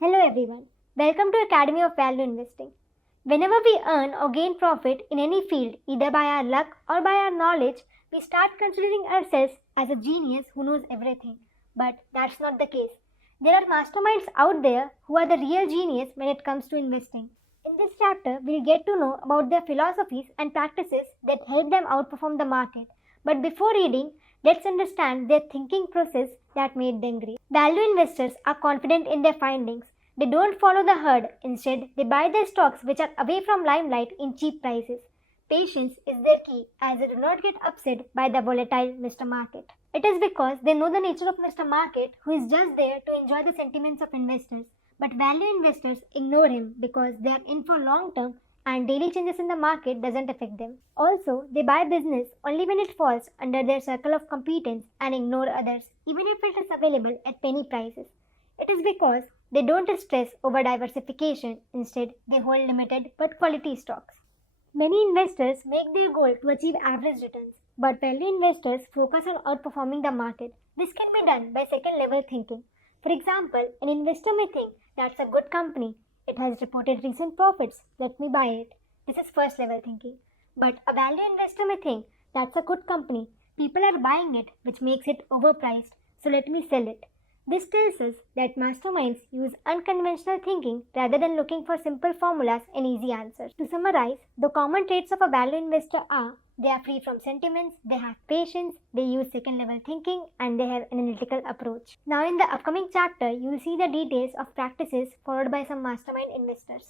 Hello everyone. Welcome to Academy of Value Investing. Whenever we earn or gain profit in any field, either by our luck or by our knowledge, we start considering ourselves as a genius who knows everything. But that's not the case. There are masterminds out there who are the real genius when it comes to investing. In this chapter, we'll get to know about their philosophies and practices that help them outperform the market. But before reading, let's understand their thinking process that made them great. Value investors are confident in their findings. They don't follow the herd. Instead, they buy their stocks which are away from limelight in cheap prices. Patience is their key as they do not get upset by the volatile Mr. Market. It is because they know the nature of Mr. Market who is just there to enjoy the sentiments of investors. But value investors ignore him because they are in for long term and daily changes in the market doesn't affect them. Also, they buy business only when it falls under their circle of competence and ignore others, even if it is available at penny prices. It is because they don't stress over diversification, instead, they hold limited but quality stocks. Many investors make their goal to achieve average returns, but value investors focus on outperforming the market. This can be done by second level thinking. For example, an investor may think that's a good company, it has reported recent profits, let me buy it. This is first level thinking. But a value investor may think that's a good company, people are buying it, which makes it overpriced, so let me sell it. This tells us that masterminds use unconventional thinking rather than looking for simple formulas and easy answers. To summarize, the common traits of a value investor are they are free from sentiments, they have patience, they use second level thinking, and they have an analytical approach. Now, in the upcoming chapter, you will see the details of practices followed by some mastermind investors.